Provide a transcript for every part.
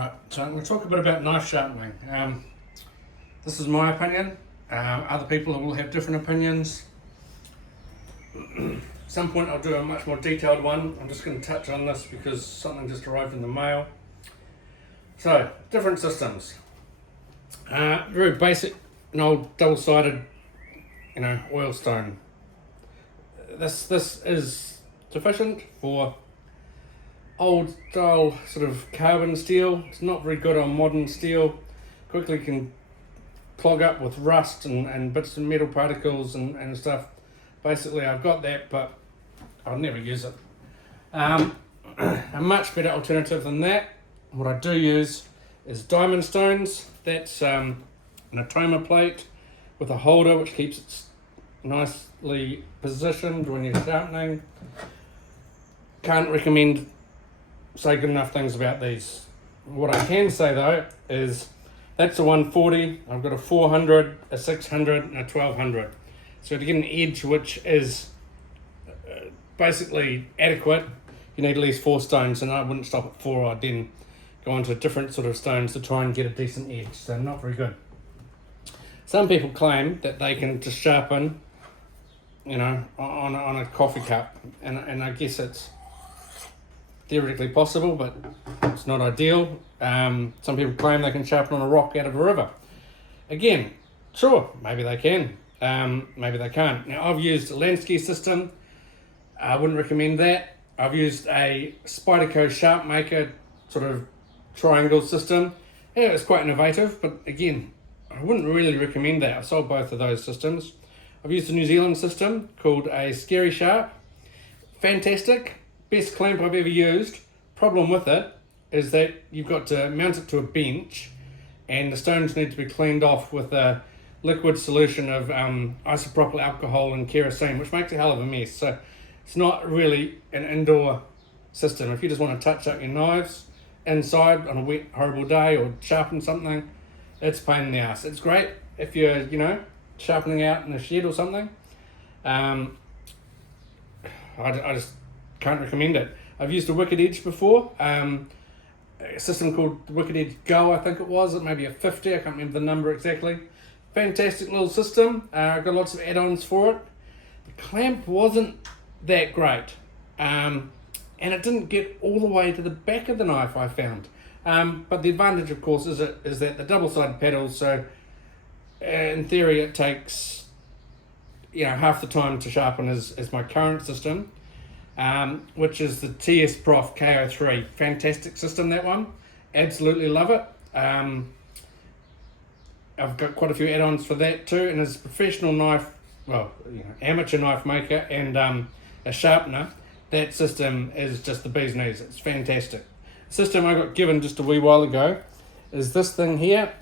Right, so I'm going to talk a bit about knife sharpening. This is my opinion. Other people will have different opinions. At some point I'll do a much more detailed one. I'm just going to touch on this because something just arrived in the mail. So, different systems. Very basic, an old double-sided, oil stone. This is sufficient for old style sort of carbon steel. It's not very good on modern steel. Quickly can clog up with rust and bits of metal particles and stuff. Basically I've got that, but I'll never use it. A much better alternative than that, what I do use is diamond stones. That's an atoma plate with a holder which keeps it nicely positioned when you're sharpening. Can't recommend say good enough things about these. What I can say though is that's a 140, I've got a 400, a 600 and a 1200. So to get an edge which is basically adequate, you need at least 4 stones, and I wouldn't stop at 4, I'd then go on to different sort of stones to try and get a decent edge, so not very good. Some people claim that they can just sharpen, on a coffee cup, and I guess it's theoretically possible, but it's not ideal. Some people claim they can sharpen on a rock out of a river. Again, sure, maybe they can, maybe they can't. Now, I've used a Lansky system. I wouldn't recommend that. I've used a Spyderco Sharp Maker sort of triangle system. Yeah, it's quite innovative, but again, I wouldn't really recommend that. I've sold both of those systems. I've used a New Zealand system called a Scary Sharp. Fantastic. Best clamp I've ever used. Problem with it is that you've got to mount it to a bench, and the stones need to be cleaned off with a liquid solution of isopropyl alcohol and kerosene, which makes a hell of a mess. So it's not really an indoor system. If you just want to touch up your knives inside on a wet, horrible day or sharpen something, it's a pain in the ass. It's great if you're, sharpening out in a shed or something. I just can't recommend it. I've used a Wicked Edge before, a system called the Wicked Edge Go, I think it was. It may be a 50, I can't remember the number exactly. Fantastic little system. I've got lots of add-ons for it. The clamp wasn't that great, and it didn't get all the way to the back of the knife, I found. But the advantage, of course, is that the double-sided paddles, so in theory it takes half the time to sharpen as my current system, which is the TS Prof KO3. Fantastic system, that one. Absolutely love it. I've got quite a few add-ons for that too, and as a professional knife, amateur knife maker and a sharpener, that system is just the bee's knees. It's fantastic. The system I got given just a wee while ago is this thing here.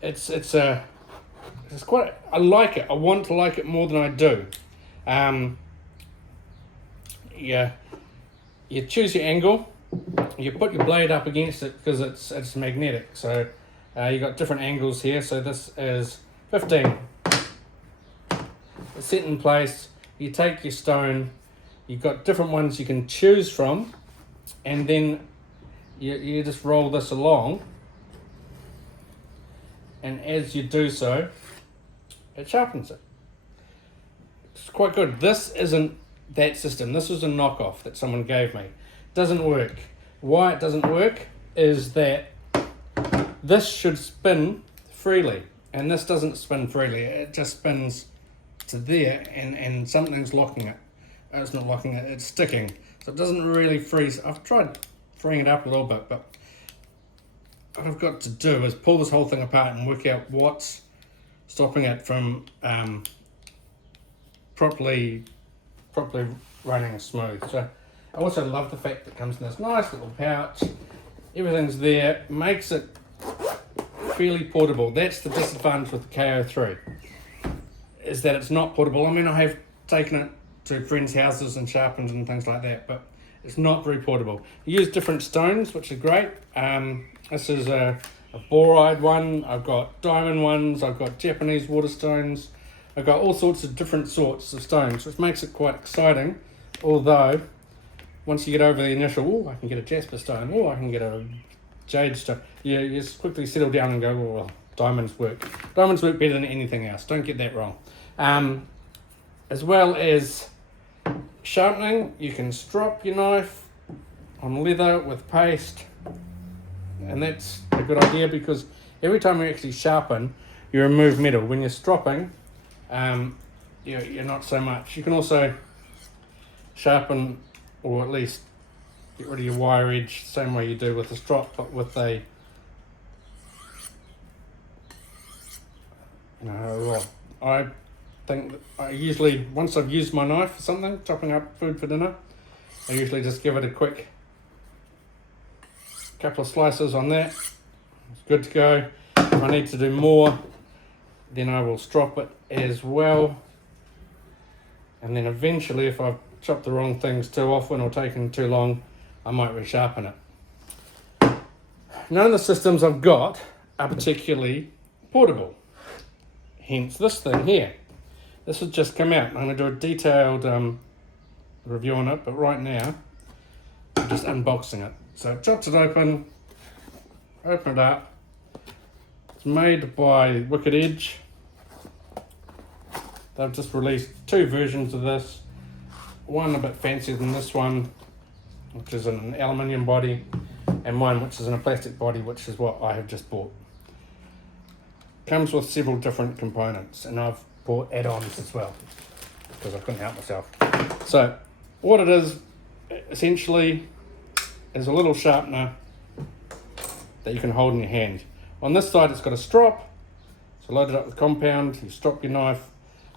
It's quite, I like it. I want to like it more than I do. You choose your angle, you put your blade up against it because it's magnetic. So you got different angles here. So this is 15. It's set in place. You take your stone. You've got different ones you can choose from, and then you just roll this along. And as you do so, it sharpens it. It's quite good. This isn't that system. This was a knockoff that someone gave me. It doesn't work. Why it doesn't work is that this should spin freely, and this doesn't spin freely. It just spins to there, and something's locking it. It's not locking it, it's sticking. So it doesn't really freeze. I've tried freeing it up a little bit, but what I've got to do is pull this whole thing apart and work out what's stopping it from properly running smooth. So I also love the fact that it comes in this nice little pouch. Everything's there, makes it fairly portable. That's the disadvantage with the KO3, is that it's not portable. I mean, I have taken it to friends' houses and sharpened and things like that, but it's not very portable. You use different stones, which are great. This is a boride one. I've got diamond ones. I've got Japanese water stones. I've got all sorts of different sorts of stones, which makes it quite exciting. Although, once you get over the initial, I can get a jasper stone, I can get a jade stuff, you just quickly settle down and go, well, diamonds work. Diamonds work better than anything else. Don't get that wrong. As well as sharpening, you can strop your knife on leather with paste, and that's a good idea because every time you actually sharpen, you remove metal. When you're stropping, you're not so much. You can also sharpen, or at least get rid of your wire edge, same way you do with a strop, but with a I think that I usually, once I've used my knife for something, chopping up food for dinner, I usually just give it a quick couple of slices on that. It's good to go. If I need to do more, then I will strop it as well. And then eventually, if I've chopped the wrong things too often or taken too long, I might resharpen it. None of the systems I've got are particularly portable. Hence this thing here. This has just come out. I'm going to do a detailed review on it, but right now I'm just unboxing it. So I've chopped it open it up. It's made by Wicked Edge. They've just released two versions of this. One a bit fancier than this one, which is in an aluminium body, and one which is in a plastic body, which is what I have just bought. Comes with several different components, and I've bought add-ons as well because I couldn't help myself. So what it is essentially is a little sharpener that you can hold in your hand. On this side it's got a strop, so load it up with compound, you strop your knife.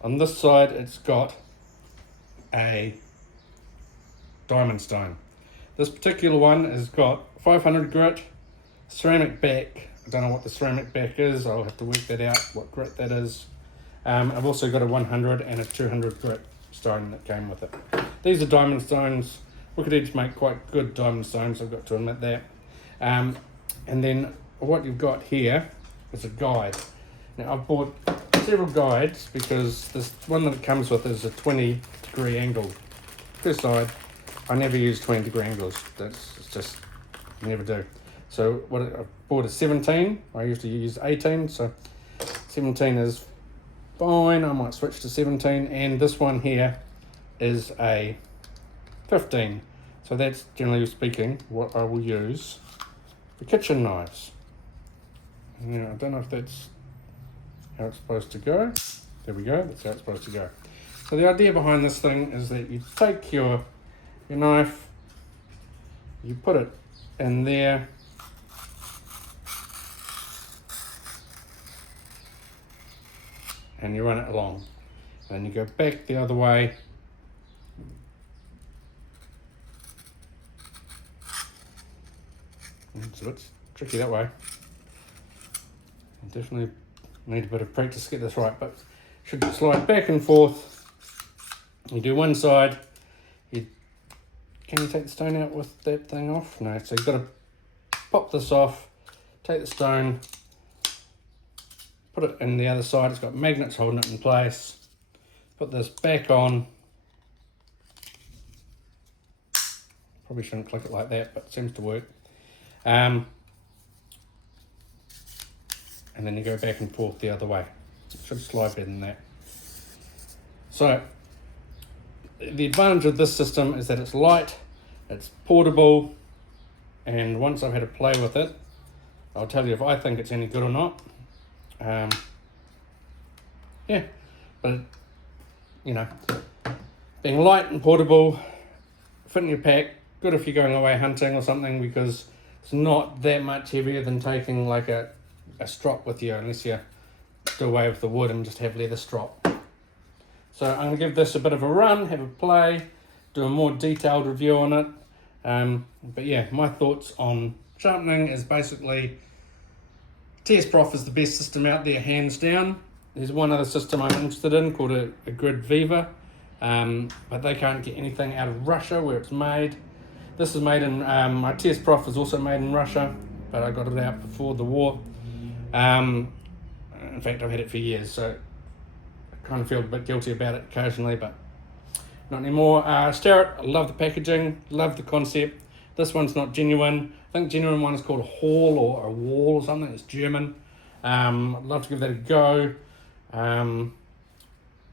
On this side it's got a diamond stone. This particular one has got 500 grit, ceramic back. I don't know what the ceramic back is, I'll have to work that out, what grit that is. I've also got a 100 and a 200 grit stone that came with it. These are diamond stones. Wicked Edge make quite good diamond stones, I've got to admit that. And then what you've got here is a guide. Now I've bought several guides because this one that it comes with is a 20-degree angle per side. I never use 20-degree angles, it's just, never do. So what I bought is 17, I usually use 18, so 17 is fine, I might switch to 17, and this one here is a 15. So that's, generally speaking, what I will use for kitchen knives. I don't know if that's how it's supposed to go. There we go, that's how it's supposed to go. So the idea behind this thing is that you take your knife, you put it in there, and you run it along. And you go back the other way. It's a bit tricky that way. I definitely need a bit of practice to get this right, but should slide back and forth. You do one side. Can you take the stone out with that thing off? No, so you've got to pop this off, take the stone, put it in the other side. It's got magnets holding it in place. Put this back on. Probably shouldn't click it like that, but it seems to work. And then you go back and forth the other way. It should slide better than that. So the advantage of this system is that it's light, it's portable, and once I've had a play with it, I'll tell you if I think it's any good or not. Yeah, but being light and portable, fit in your pack, good if you're going away hunting or something, because it's not that much heavier than taking like a strop with you, unless you do away with the wood and just have leather strop. So I'm going to give this a bit of a run, have a play, do a more detailed review on it. But yeah, my thoughts on sharpening is basically TS Prof is the best system out there, hands down. There's one other system I'm interested in called a Grid Viva, but they can't get anything out of Russia where it's made. This is made in, my TS Prof is also made in Russia, but I got it out before the war. In fact, I've had it for years, so I kind of feel a bit guilty about it occasionally, but not anymore. Starrett, I love the packaging, love the concept. This one's not genuine. think genuine one is called a Hall or a Wall or something. It's German. I'd love to give that a go.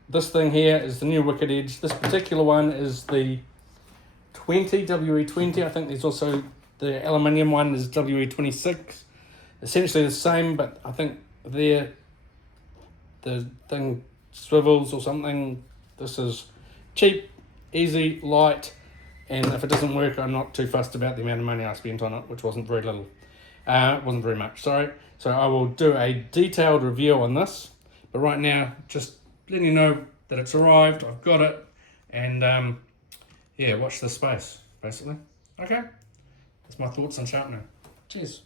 This thing here is the new Wicked Edge. This particular one is the 20, WE20. I think there's also the aluminium one is WE26. Essentially the same, but I think the thing swivels or something. This is cheap, easy, light, and if it doesn't work, I'm not too fussed about the amount of money I spent on it, which wasn't very little. It wasn't very much, sorry. So I will do a detailed review on this, but right now, just letting you know that it's arrived, I've got it, and yeah, watch this space, basically. Okay, that's my thoughts on sharpening. Cheers.